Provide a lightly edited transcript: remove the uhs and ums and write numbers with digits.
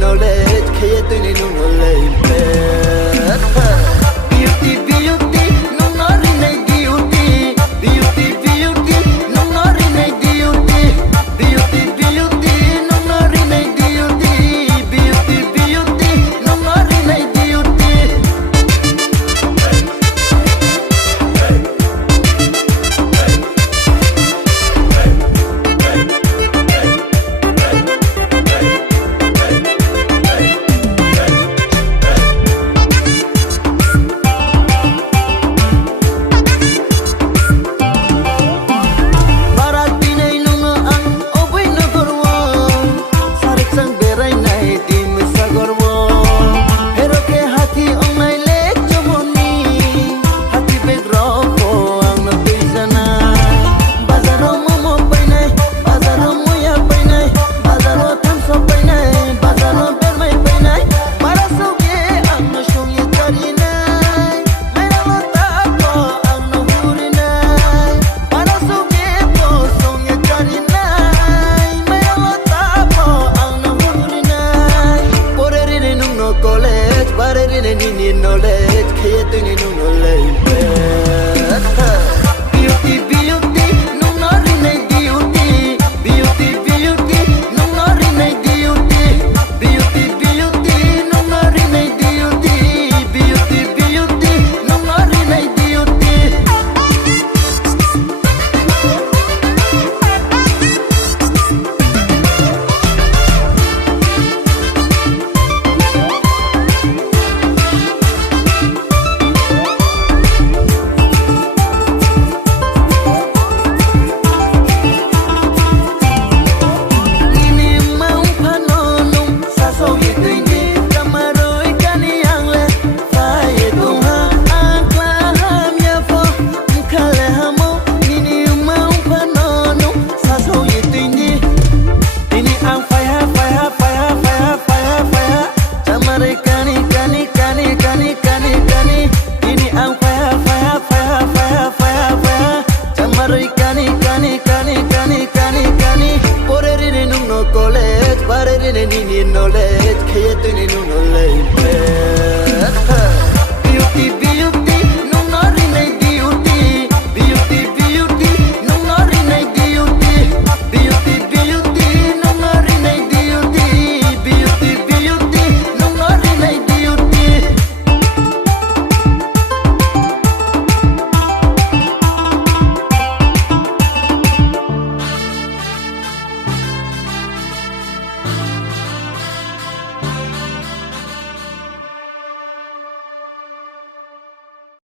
Knowledge, creating new knowledge. Beauty, beauty, no not in a beauty. Beauty, beauty, no not in a beauty. Beauty, beauty, no not in a beauty. Beauty, beauty, no not in a beauty. Knowledge, creating new knowledge. Beauty, beauty, no not in a beauty. Beauty, beauty, no not in a beauty. Beauty, beauty, no not in a beauty. Beauty, beauty, no not in a beauty. Knowledge, creating new knowledge.